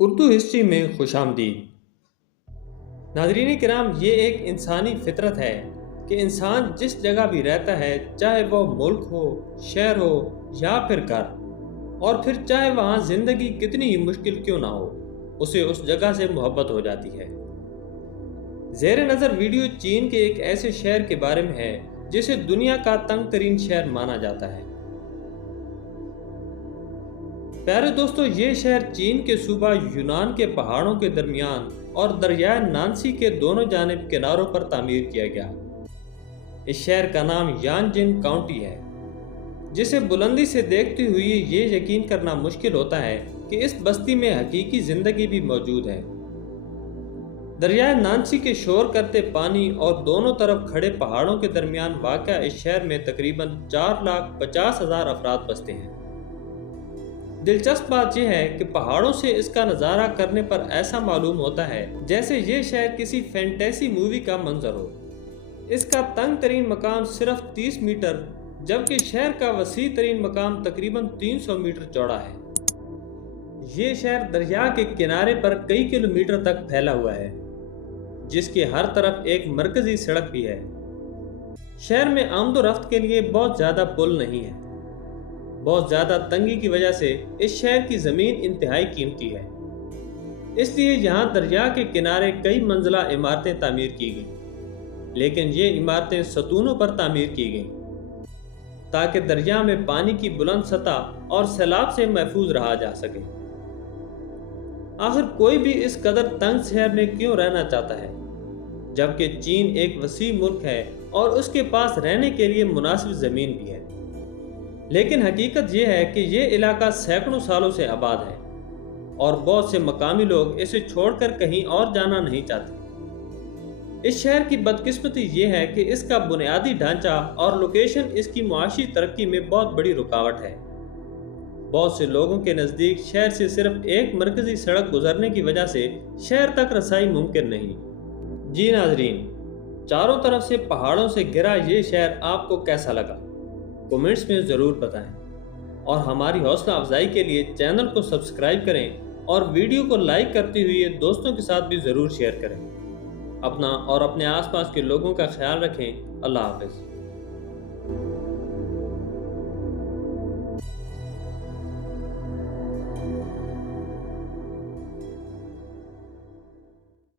Urdu history میں خوش آمدید۔ ناظرین کرام، یہ ایک انسانی فطرت ہے کہ انسان جس جگہ بھی رہتا ہے، چاہے وہ ملک ہو، شہر ہو یا پھر گھر، اور پھر چاہے وہاں زندگی کتنی ہی مشکل کیوں نہ ہو، اسے اس جگہ سے محبت ہو جاتی ہے۔ زیر نظر ویڈیو چین کے ایک ایسے شہر کے بارے میں ہے جسے دنیا کا تنگ ترین شہر مانا جاتا ہے۔ پیارے دوستو، یہ شہر چین کے صوبہ یونان کے پہاڑوں کے درمیان اور دریائے نانسی کے دونوں جانب کناروں پر تعمیر کیا گیا۔ اس شہر کا نام یانجنگ کاؤنٹی ہے، جسے بلندی سے دیکھتے ہوئے یہ یقین کرنا مشکل ہوتا ہے کہ اس بستی میں حقیقی زندگی بھی موجود ہے۔ دریائے نانسی کے شور کرتے پانی اور دونوں طرف کھڑے پہاڑوں کے درمیان واقع اس شہر میں تقریباً 4,50,000 افراد بستے ہیں۔ دلچسپ بات یہ ہے کہ پہاڑوں سے اس کا نظارہ کرنے پر ایسا معلوم ہوتا ہے جیسے یہ شہر کسی فینٹیسی مووی کا منظر ہو۔ اس کا تنگ ترین مقام صرف 30 میٹر جبکہ شہر کا وسیع ترین مقام تقریباً 300 میٹر چوڑا ہے۔ یہ شہر دریا کے کنارے پر کئی کلومیٹر تک پھیلا ہوا ہے، جس کے ہر طرف ایک مرکزی سڑک بھی ہے۔ شہر میں آمد و رفت کے لیے بہت زیادہ پل نہیں ہے۔ بہت زیادہ تنگی کی وجہ سے اس شہر کی زمین انتہائی قیمتی ہے، اس لیے یہاں دریا کے کنارے کئی منزلہ عمارتیں تعمیر کی گئیں، لیکن یہ عمارتیں ستونوں پر تعمیر کی گئیں تاکہ دریا میں پانی کی بلند سطح اور سیلاب سے محفوظ رہا جا سکے۔ آخر کوئی بھی اس قدر تنگ شہر میں کیوں رہنا چاہتا ہے، جبکہ چین ایک وسیع ملک ہے اور اس کے پاس رہنے کے لیے مناسب زمین بھی ہے۔ لیکن حقیقت یہ ہے کہ یہ علاقہ سینکڑوں سالوں سے آباد ہے اور بہت سے مقامی لوگ اسے چھوڑ کر کہیں اور جانا نہیں چاہتے۔ اس شہر کی بدقسمتی یہ ہے کہ اس کا بنیادی ڈھانچہ اور لوکیشن اس کی معاشی ترقی میں بہت بڑی رکاوٹ ہے۔ بہت سے لوگوں کے نزدیک شہر سے صرف ایک مرکزی سڑک گزرنے کی وجہ سے شہر تک رسائی ممکن نہیں۔ جی ناظرین، چاروں طرف سے پہاڑوں سے گھرا یہ شہر آپ کو کیسا لگا؟ کومنٹس میں ضرور بتائیں، اور ہماری حوصلہ افزائی کے لیے چینل کو سبسکرائب کریں اور ویڈیو کو لائک کرتے ہوئے دوستوں کے ساتھ بھی ضرور شیئر کریں۔ اپنا اور اپنے آس پاس کے لوگوں کا خیال رکھیں۔ اللہ حافظ۔